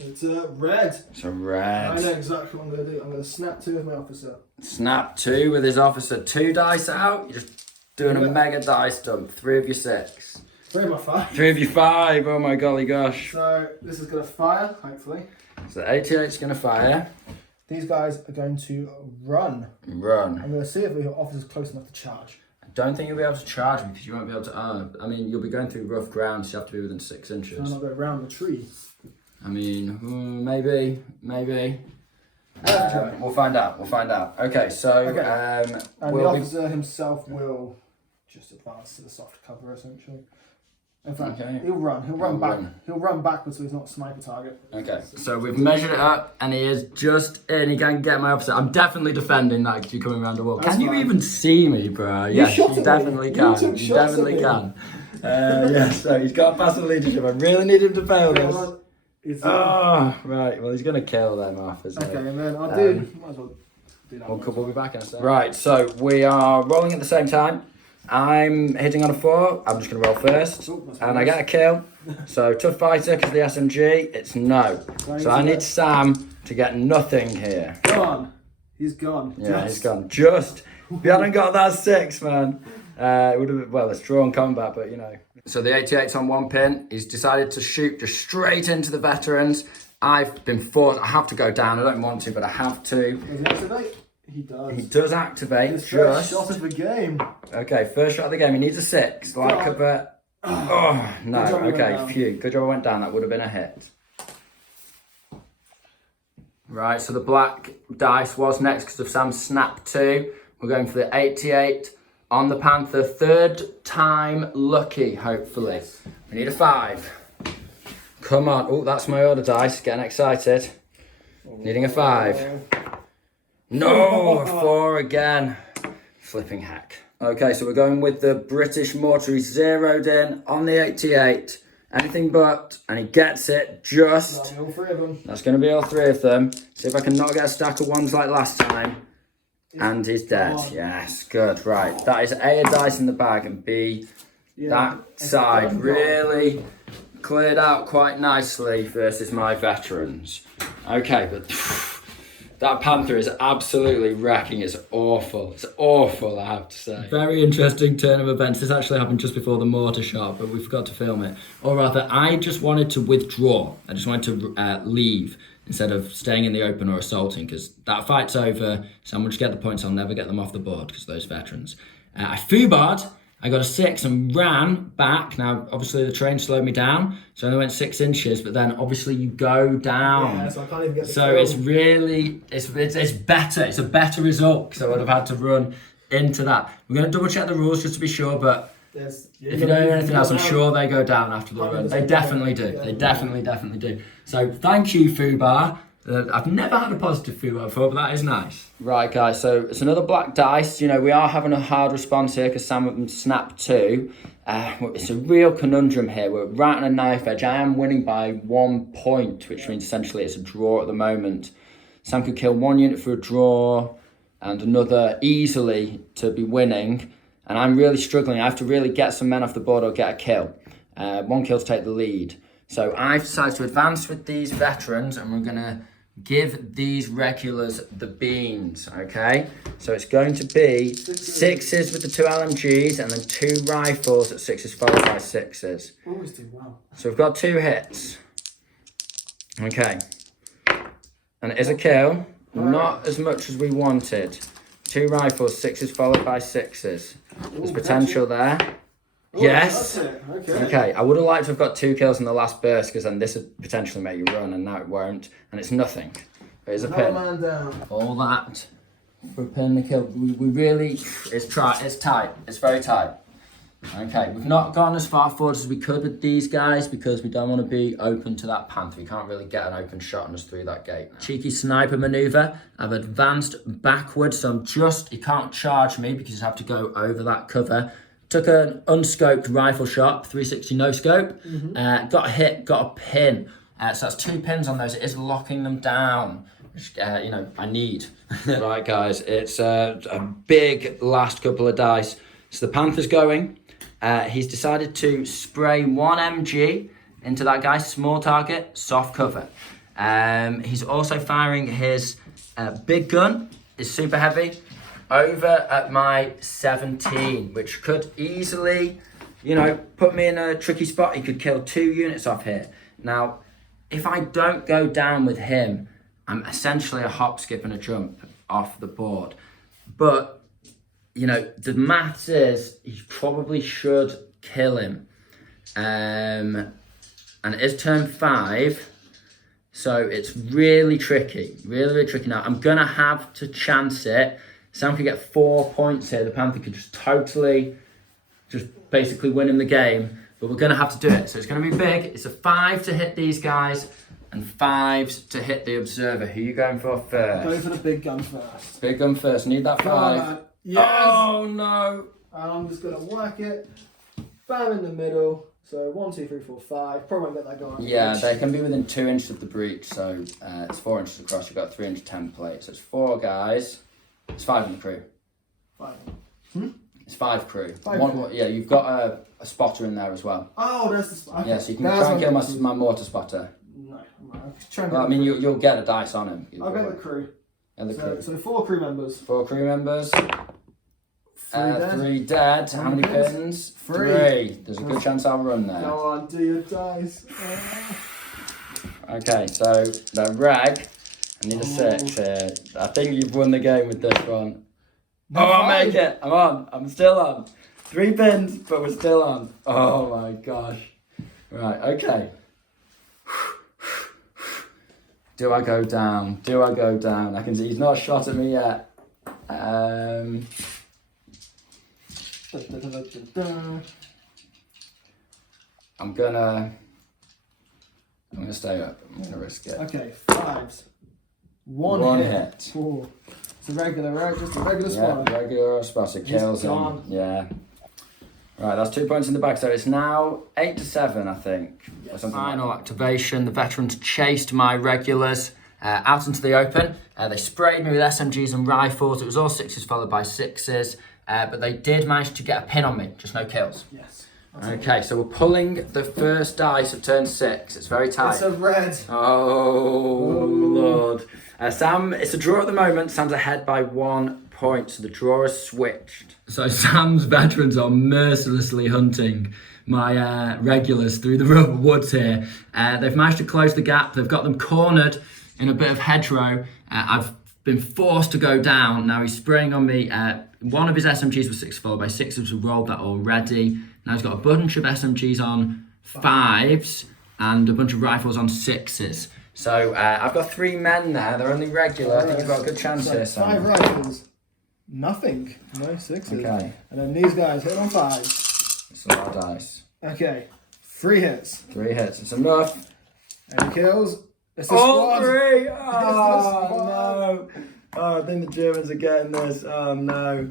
It's red. It's a red. I know exactly what I'm going to do. I'm going to snap 2 of my officer. Snap 2 with his officer. 2 dice out. You're just doing a mega dice dump. 3 of your 6. 3 of my 5. 3 of your 5. Oh my golly gosh. So this is going to fire, hopefully. So 88's going to fire. These guys are going to run. Run. I'm going to see if the officer's close enough to charge. I don't think you'll be able to charge me because you won't be able to. I mean, you'll be going through rough ground, so you have to be within 6 inches. I'm not going around the tree. I mean, maybe. We'll find out. Okay, so and we'll the officer himself will just advance to the soft cover, essentially. In fact, he'll run back. He'll run backwards so he's not a sniper target. Okay, so we've measured it up, and he is just in. He can get my officer. I'm definitely defending that because you're coming around the wall. Can you even see me, bro? Yes, you definitely can. You definitely can. Yes, so he's got passive leadership. I really need him to fail this. Oh, right. Well, he's going to kill them off, isn't he? Okay, and then I'll do. Might as well do that. We'll be back in a second. Right, so we are rolling at the same time. I'm hitting on a 4. I'm just going to roll first. And I get a kill. So, tough fighter because the SMG, it's no. So, I need Sam to get nothing here. Gone. He's gone. Yeah, he's gone. Just. If you hadn't got that 6, man, it would have been, well, it's drawn combat, but you know. So, the 88's on 1 pin. He's decided to shoot just straight into the veterans. I've been forced. I have to go down. I don't want to, but I have to. Does he activate? He does. He does activate. His first shot of the game. Okay, first shot of the game. He needs a 6. Light cover. Oh, no. Okay, phew. Good job I went down. That would have been a hit. Right, so the black dice was next because of Sam's snap 2. We're going for the 88 on the Panther. 3rd time lucky, hopefully. Yes. We need a 5. Come on. Oh, that's my order dice. Getting excited. Needing a 5. No, 4 again. Flipping heck. Okay, so we're going with the British mortuary zeroed in on the 88. Anything but, and he gets it just. All 3 of them. That's going to be all 3 of them. See if I can not get a stack of 1s like last time. And he's dead. Yes, good. Right, that is A, a dice in the bag, and B, that side really cleared out quite nicely versus my veterans. Okay, but that Panther is absolutely wrecking. It's awful. It's awful, I have to say. Very interesting turn of events. This actually happened just before the mortar shot, but we forgot to film it. Or rather, I just wanted to withdraw. I just wanted to leave instead of staying in the open or assaulting, because that fight's over. Someone just get the points. I'll never get them off the board because those veterans. I foobarred. I got a 6 and ran back. Now, obviously, the terrain slowed me down, so I only went 6 inches. But then, obviously, you go down. Yeah, so I can't even get the so it's really, it's better. It's a better result because I would have had to run into that. We're going to double check the rules just to be sure, but if you don't know anything else, I'm sure they go down after the run. They definitely do. They definitely do. So thank you, Fubar. I've never had a positive Fubar before, but that is nice. Right, guys, so it's another black dice. You know, we are having a hard response here because Sam of them snapped 2. It's a real conundrum here. We're right on a knife edge. I am winning by 1 point, which means essentially it's a draw at the moment. Sam could kill 1 unit for a draw and another easily to be winning. And I'm really struggling. I have to really get some men off the board or get a kill. 1 kill to take the lead. So I've decided to advance with these veterans, and we're going to give these regulars the beans, okay? So it's going to be 6s with the 2 LMGs and then 2 rifles at 6s followed by 6s. Always do well. So we've got 2 hits. Okay. And it is a kill. Not as much as we wanted. 2 rifles, 6s followed by 6s. There's potential there. Oh, yes. Okay. Okay. I would have liked to have got 2 kills in the last burst because then this would potentially make you run, and now it won't. And it's nothing. There's a pin. Man down. All that for a pin and a kill. We really. It's tight. It's very tight. Okay. We've not gone as far forward as we could with these guys because we don't want to be open to that Panther. We can't really get an open shot on us through that gate. Cheeky sniper maneuver. I've advanced backwards, so he can't charge me because I have to go over that cover. Took an unscoped rifle shot, 360 no scope. Got a hit, got a pin. So that's 2 pins on those. It is locking them down, which I need. Right, guys, it's a big last couple of dice. So the Panther's going. He's decided to spray 1 MG into that guy, small target, soft cover. He's also firing his big gun is super heavy over at my 17, which could easily, you know, put me in a tricky spot. He could kill 2 units off here. Now, if I don't go down with him, I'm essentially a hop, skip and a jump off the board. But, you know, the maths is he probably should kill him. And it is turn 5. So it's really tricky, really tricky. Now, I'm going to have to chance it. Sam could get 4 points here. The Panther could just basically win him the game. But we're going to have to do it. So it's going to be big. It's a 5 to hit these guys and 5s to hit the Observer. Who are you going for first? Go for the big gun first. Big gun first. Need that 5. On, yes. Oh, no. And I'm just going to whack it. Bam in the middle. So 1, 2, 3, 4, 5. Probably won't get that going. Yeah, they can be within 2 inches of the breach. So it's 4 inches across. You've got a 3-inch template. So it's 4 guys. It's 5 in the crew. 5. It's 5 crew. 5 One, crew. Yeah, you've got a spotter in there as well. Oh, there's the spotter. Okay. Yeah, so you can try and kill my mortar spotter. No, I'm trying to Well, I mean, you'll get a dice on him. I'll get the crew. And the crew. So 4 crew members. 4 crew members. 3 dead. 3 dead. How many pins? 3. There's a good chance I'll run there. Go on, do your dice. Okay, so the rag. I need a 6 here. I think you've won the game with this one. No, I'll 5. make it. I'm on. I'm still on. 3 pins, but we're still on. Oh my gosh. Right, okay. Do I go down? Do I go down? I can see he's not shot at me yet. I'm gonna stay up. I'm gonna risk it. Okay, 5s. 1 hit. Ooh. It's a regular, right? Just a regular spot. Yeah, regular spotter kills him. Yeah. Right, that's 2 points in the back. So it's now 8 to 7, I think. Yes. Or something. Final activation. The veterans chased my regulars out into the open. They sprayed me with SMGs and rifles. It was all 6s followed by 6s. But they did manage to get a pin on me. Just no kills. Yes. Okay, so we're pulling the first dice of turn 6. It's very tight. It's a red. Oh, Lord. Sam, it's a draw at the moment. Sam's ahead by 1 point, so the draw is switched. So Sam's veterans are mercilessly hunting my regulars through the rubber woods here. They've managed to close the gap. They've got them cornered in a bit of hedgerow. I've been forced to go down. Now he's spraying on me. One of his SMGs was 6 followed by 6s. We've rolled that already. Now he's got a bunch of SMGs on 5s and a bunch of rifles on 6s. So I've got 3 men there. They're only regular. I think you've got a good chance here, Sam. 5 rifles. Nothing. No 6s. Okay. And then these guys hit on 5s. It's a lot of dice. Okay. 3 hits. 3 hits. It's enough. Any kills? It's the All squad. 3! It's the Oh, squad. no. Oh, I think the Germans are getting this. Oh, no.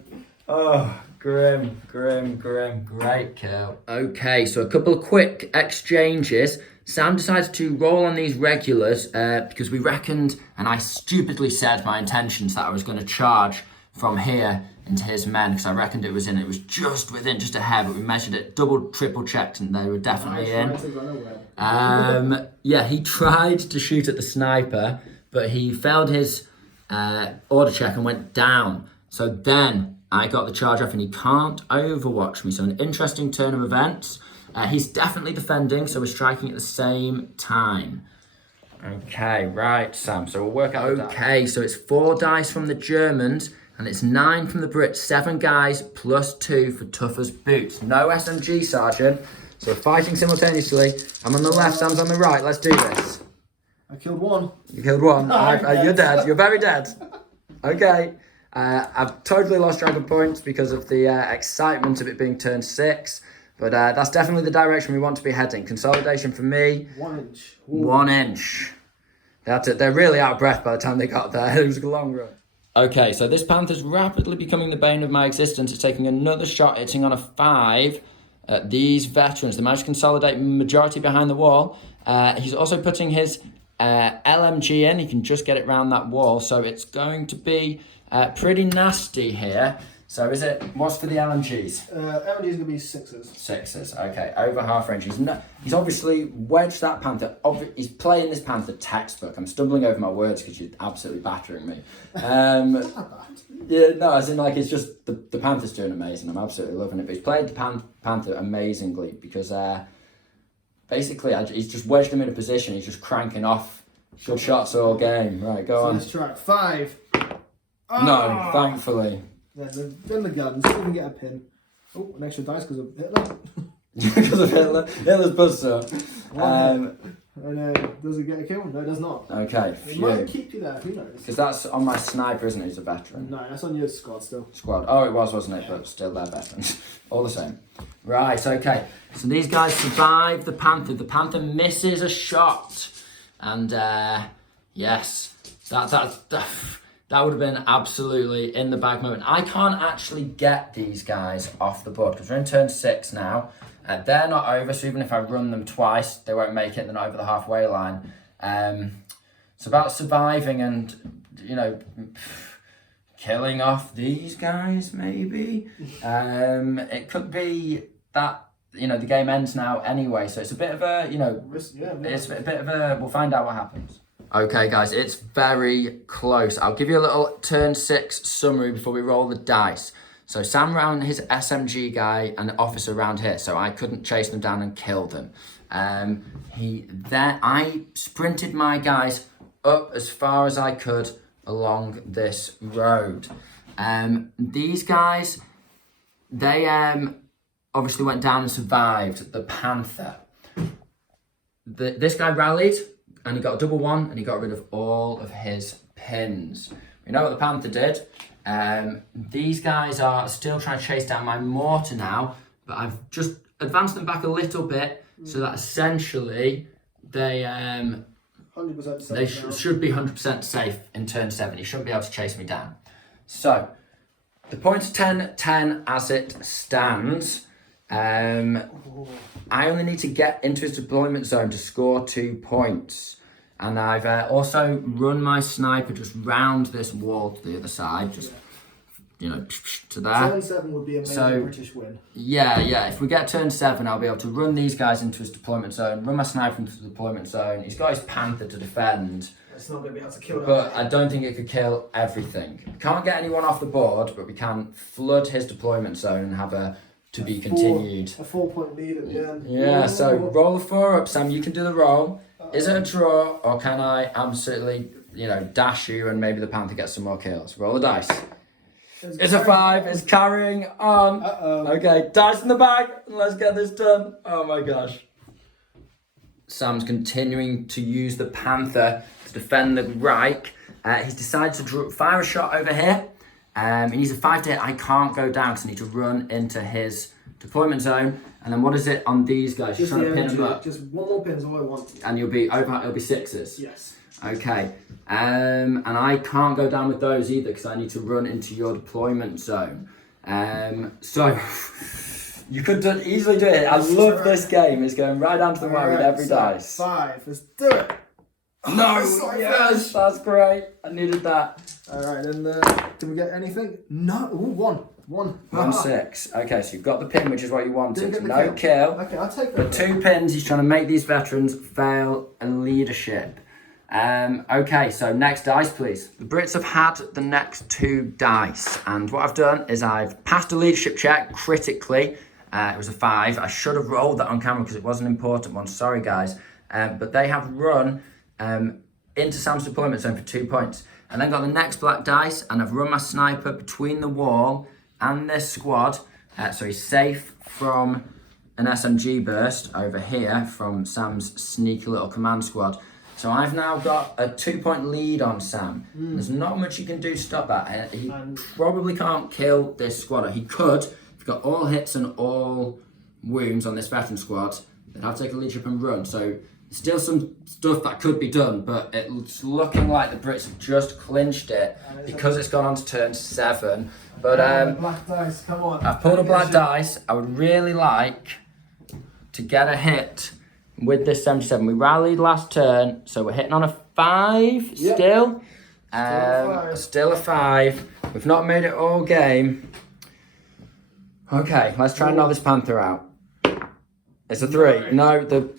Oh, grim. Great kill. Okay, so a couple of quick exchanges. Sam decides to roll on these regulars because we reckoned, and I stupidly said my intentions that I was going to charge from here into his men because I reckoned it was just within, just ahead, but we measured it, double, triple checked, and they were definitely in. Yeah, he tried to shoot at the sniper, but he failed his order check and went down. So then I got the charge off and he can't overwatch me. So an interesting turn of events. He's definitely defending, so we're striking at the same time. Okay, right, Sam. So we'll work out. Okay, so it's 4 dice from the Germans and it's 9 from the Brits. 7 guys plus 2 for toughest boots. No SMG, Sergeant. So we're fighting simultaneously. I'm on the left, Sam's on the right. Let's do this. I killed 1. You killed 1. You're dead. You're very dead. Okay. I've totally lost track of points because of the excitement of it being turn 6. But that's definitely the direction we want to be heading. Consolidation for me. 1 inch. Ooh. 1 inch. That's it. They're really out of breath by the time they got there. It was a long run. Okay, so this Panther's rapidly becoming the bane of my existence. It's taking another shot, hitting on a 5 at these veterans. They managed to consolidate majority behind the wall. He's also putting his LMG in. He can just get it round that wall. So it's going to be pretty nasty here. So is it, what's for the LMGs? LMG is going to be 6s. 6s, okay. Over half range. He's obviously wedged that Panther. He's playing this Panther textbook. I'm stumbling over my words because you're absolutely battering me. Yeah, no, as in like it's just, the Panther's doing amazing. I'm absolutely loving it. But he's played the Panther amazingly because basically he's just wedged him in a position. He's just cranking off good shots all game. Right, go on. Let's try 5. No, thankfully. Then the guns, see if we can get a pin. Oh, an extra dice because of Hitler. Because of Hitler. Hitler's buzzer. Does it get a kill? No, it does not. Okay, It might keep you there, who knows? because that's on my sniper, isn't it? He's a veteran. No, that's on your squad still. Squad. Oh, it was, wasn't it? But still, they're veterans. All the same. Right, okay. So these guys survive the Panther. The Panther misses a shot. And, yes, that would have been absolutely in the bag moment. I can't actually get these guys off the board because we're in turn 6 now. They're not over, so even if I run them twice, they won't make it. They're not over the halfway line. It's about surviving and, you know, killing off these guys, maybe. It could be that, you know, the game ends now anyway. So it's a bit of a, you know, it's a bit of a, we'll find out what happens. Okay, guys, it's very close. I'll give you a little turn 6 summary before we roll the dice. So Sam ran his SMG guy and officer around here, so I couldn't chase them down and kill them. I sprinted my guys up as far as I could along this road. These guys, they obviously went down and survived the Panther. This guy rallied and he got a double 1 and he got rid of all of his pins. We know what the Panther did. These guys are still trying to chase down my mortar now, but I've just advanced them back a little bit so that essentially they 100% safe. they should be 100% safe in turn 7. He shouldn't be able to chase me down. So the points 10-10 as it stands. I only need to get into his deployment zone to score 2 points. And I've also run my sniper just round this wall to the other side, just, you know, to there. Turn 7 would be a major British win. Yeah. If we get turn 7, I'll be able to run these guys into his deployment zone, run my sniper into the deployment zone. He's got his Panther to defend. It's not going to be able to kill But I don't think it could kill everything. Can't get anyone off the board, but we can flood his deployment zone and have a to be continued. A 4-point lead at the end. Yeah, so roll the 4 up, Sam. You can do the roll. Is it a draw, or can I absolutely, you know, dash you and maybe the Panther gets some more kills? Roll the dice. It's a 5. It's carrying on. Okay, dice in the bag. Let's get this done. Oh my gosh. Sam's continuing to use the Panther to defend the Reich. He's decided to fire a shot over here. He needs a 5 to hit. I can't go down because I need to run into his deployment zone. And then what is it on these guys? Just trying to pin them up. Just one more pin is all I want. And you'll be over. It'll be 6s. Yes. Okay. And I can't go down with those either because I need to run into your deployment zone. So you could easily do it. I love this game. It's going right down to the wire with every dice. 5. Let's do it. No. Yes, that's great. I needed that. All right, then did we get anything? No. Ooh, 1. 1 6. Okay, so you've got the pin, which is what you wanted. Didn't get No the kill. Okay, I'll take The that. 2 pins. He's trying to make these veterans fail in leadership. Okay, so next dice, please. The Brits have had the next 2 dice, and what I've done is I've passed a leadership check critically. It was a 5. I should have rolled that on camera because it was an important one. Sorry, guys. But they have run into Sam's deployment zone for 2 points. And then got the next black dice, and I've run my sniper between the wall and this squad. So he's safe from an SMG burst over here from Sam's sneaky little command squad. So I've now got a 2-point lead on Sam. There's not much he can do to stop that. He probably can't kill this squad. He could. If he's got all hits and all wounds on this veteran squad, then I'll take a leadership and run. So still some stuff that could be done, but it's looking like the Brits have just clinched it because it's gone on to turn 7. But black dice, come on. I've pulled a black dice. I would really like to get a hit with this 77. We rallied last turn, so we're hitting on a 5 still. Still a 5. We've not made it all game. Okay, let's try and knock this Panther out. It's a 3. No, the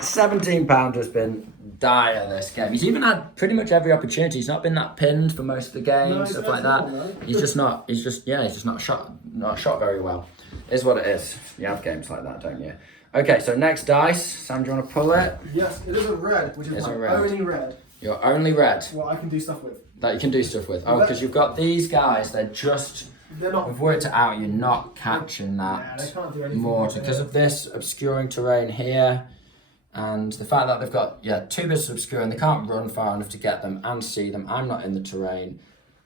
17 pounder has been dire this game. He's even had pretty much every opportunity. He's not been that pinned for most of the game, No, stuff like that. He's just not shot very well. Is what it is. You have games like that, don't you? Okay, so next dice. Sam, do you want to pull it? Yes, it is a red, which is It's my a red. only red. Your only red What I can do stuff with. that you can do stuff with. Oh, because you've got these guys. They're not. We've worked it out. You're not catching Yeah, they that can't do anything. mortar because of this obscuring terrain here, and the fact that they've got 2 bits of obscuring. They can't run far enough to get them and see them. I'm not in the terrain.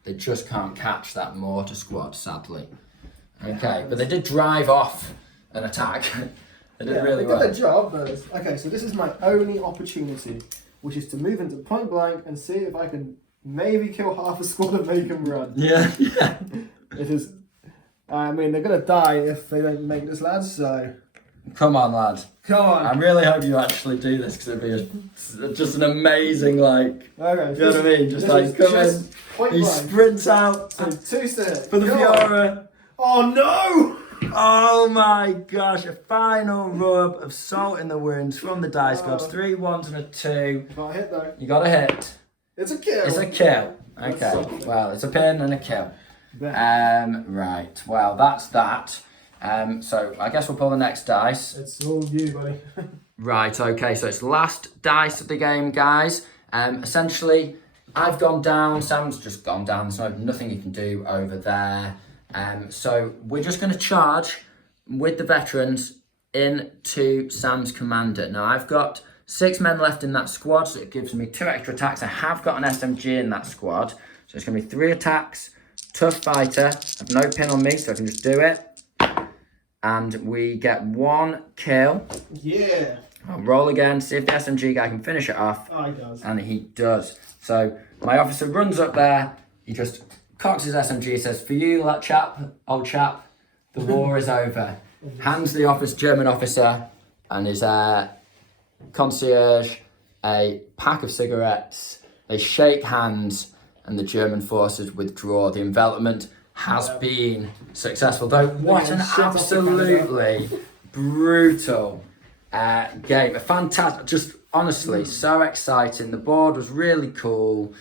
They just can't catch that mortar squad, sadly. Okay, but they did drive off an attack. They did really they well. did their job, but okay. So this is my only opportunity, which is to move into point blank and see if I can maybe kill half a squad and make them run. Yeah. It is. I mean, they're gonna die if they don't make this, lads. So Come on, lad. come on. I really hope you actually do this because it'd be just an amazing, like, Okay. you know what I mean? Just like, come in. Point He blank. sprints out So 2 steps. for the Come on. Fiora. Oh no! Oh my gosh, a final rub of salt in the wounds from the dice gods. 3 1s and a 2. If I hit though, You got a hit. it's a kill. It's a kill. Okay, well, it's a pin and a kill. There. Right, well, that's that. So I guess we'll pull the next dice. It's all you, buddy. Right, okay, so it's last dice of the game, guys. Essentially, I've gone down, Sam's just gone down, there's nothing you can do over there. So we're just going to charge with the veterans into Sam's commander. Now, I've got 6 men left in that squad, so it gives me 2 extra attacks. I have got an SMG in that squad, so it's going to be 3 attacks, tough fighter, I've no pin on me, so I can just do it. And we get 1 kill. Yeah. I'll roll again, see if the SMG guy can finish it off. Oh, he does. And he does. So my officer runs up there, he just cocks his SMG, says, "For you, that chap, old chap, the war is over." Hands the German officer and his concierge a pack of cigarettes. They shake hands and the German forces withdraw. The envelopment has been successful. Though, what an absolutely brutal game. A fantastic, just honestly, so exciting. The board was really cool.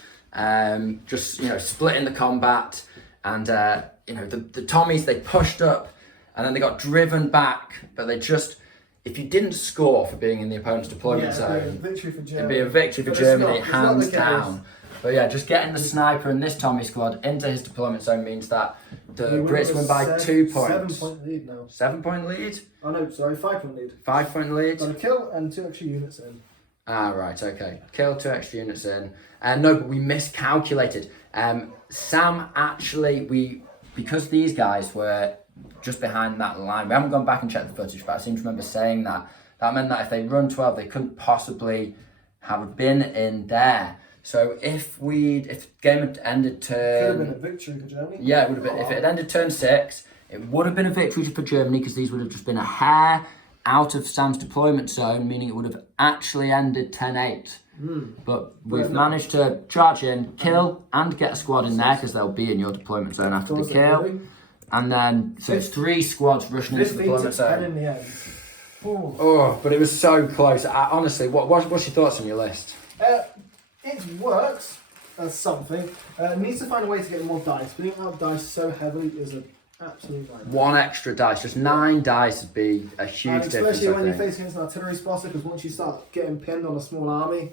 Just, splitting the combat. And, the Tommies, they pushed up and then they got driven back. But they just, if you didn't score for being in the opponent's deployment zone, Victory for Germany. it'd be a victory for But Germany, it's not hands the case. down. But yeah, just getting the sniper in this Tommy squad into his deployment zone means that the Brits win by 2 points. 7-point lead now. 7-point lead? Oh no, sorry, 5-point lead. 5-point lead? Got a kill and 2 extra units in. Ah, right, okay. Kill 2 extra units in. No, but we miscalculated. Sam actually, because these guys were just behind that line, we haven't gone back and checked the footage, but I seem to remember saying that. That meant that if they run 12, they couldn't possibly have been in there. So if the game had ended turn... Could have been a victory for Germany. Yeah, it would have been. If it had ended turn 6, it would have been a victory for Germany because these would have just been a hair out of Sam's deployment zone, meaning it would have actually ended 10-8. But we've managed to charge in, kill, and get a squad in there because they'll be in your deployment zone after the kill. And then, so it's 3 squads rushing into the 15 to deployment 10 zone. in the end. Ooh. Oh, but it was so close. Honestly, what's your thoughts on your list? It works as something. Needs to find a way to get more dice. Being out dice so heavily is an absolute nightmare. 1 extra dice, just 9 dice would be a huge difference. Especially when I you think. face against an artillery spotter, because once you start getting pinned on a small army,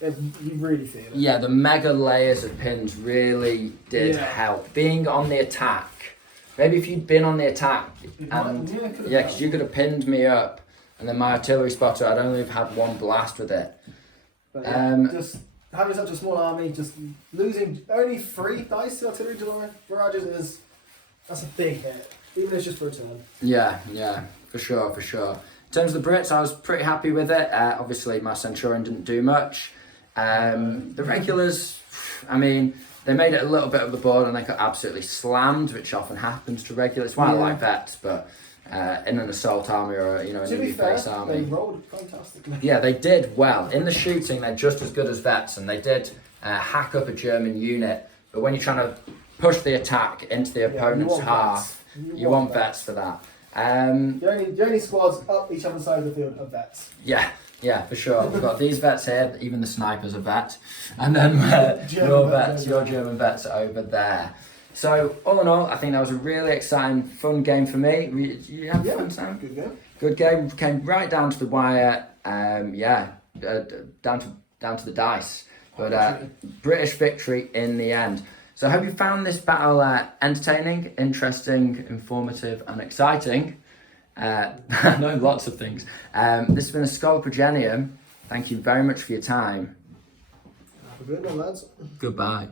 you really feel it. Yeah, the mega layers of pins really did Yeah. help. Being on the attack. Maybe if you'd been on the attack, and because you could have pinned me up, and then my artillery spotter, I'd only have had 1 blast with it. But yeah, just having such a small army, just losing only 3 dice to artillery barrages that's a big hit, even if it's just for a turn. Yeah, for sure. In terms of the Brits, I was pretty happy with it. Obviously, my Centurion didn't do much. The regulars, I mean, they made it a little bit of the board and they got absolutely slammed, which often happens to regulars. It's why I like vets, but in an assault army or an To be fair, base army. they rolled fantastically. Yeah, they did well. In the shooting, they're just as good as vets, and they did hack up a German unit. But when you're trying to push the attack into the opponent's half, You want vets for that. The only squads up each other side of the field are vets. Yeah, for sure. We've got these vets here, even the snipers are vets. And then your German vets are over there. So, all in all, I think that was a really exciting, fun game for me. You had fun, Sam? Good game. Good game. Came right down to the wire. Down to the dice. But British victory in the end. So I hope you found this battle entertaining, interesting, informative and exciting. I know lots of things. This has been a Skull Progenium. Thank you very much for your time. Have a good one, lads. Goodbye.